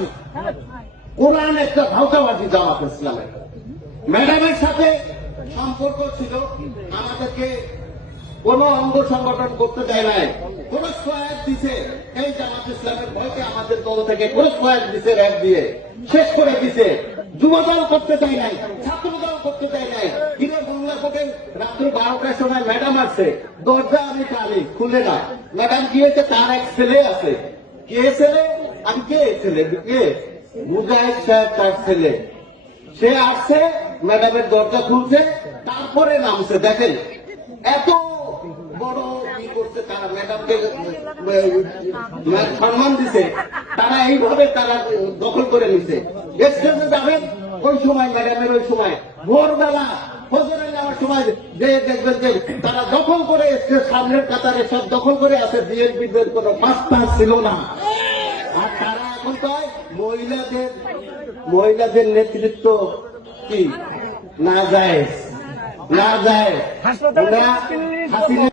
ভাওতাবাজি, কোরআন একটা ভাওতাবাজি জামাত ইসলামের। ম্যাডামের সাথে সম্পর্ক ছিল, আমাদেরকে কোন অঙ্গ সংগঠন করতে দেয় নাই, কোন সহায়ক দিছে এই জামাত ইসলামের ভয়কে আমাদের দল থেকে কোন সহায়ক দিছে, র্যাব দিয়ে শেষ করে দিছে। যুবদল করতে দেয় নাই, ছাত্রদল করতে দেয় নাই। কিনে বাংলা কোটে রাত্র 12টার সময় ম্যাডাম আসছে, দরজা আমি টানি, খুলে না। ম্যাডাম কি হয়েছে, তার এক ছেলে আছে। কে ছেলে? আমি কে ছেলে? কে? মুজাহিদ সাহেব তার ছেলে। সে আসছে, ম্যাডামের দরজা খুলছে, তারপরে নামছে। দেখেন এত বড় কি করছে তারা, ম্যাডামকে সম্মান দিছে, তারা এইভাবে তারা দখল করে নিছে। স্টেজে যাবেন ওই সময়, ম্যাডামের ওই সময় ভোরবেলা ফজরে যাওয়ার সময় যে দেখবেন যে তারা দখল করে স্টেজ সামনের কাতারে সব দখল করে আছে। বিএনপিদের কোনো পাত্তা ছিল না। আর তারা এখন কয় মহিলাদের নেতৃত্ব কি না যায়, না যায়। হাসিনা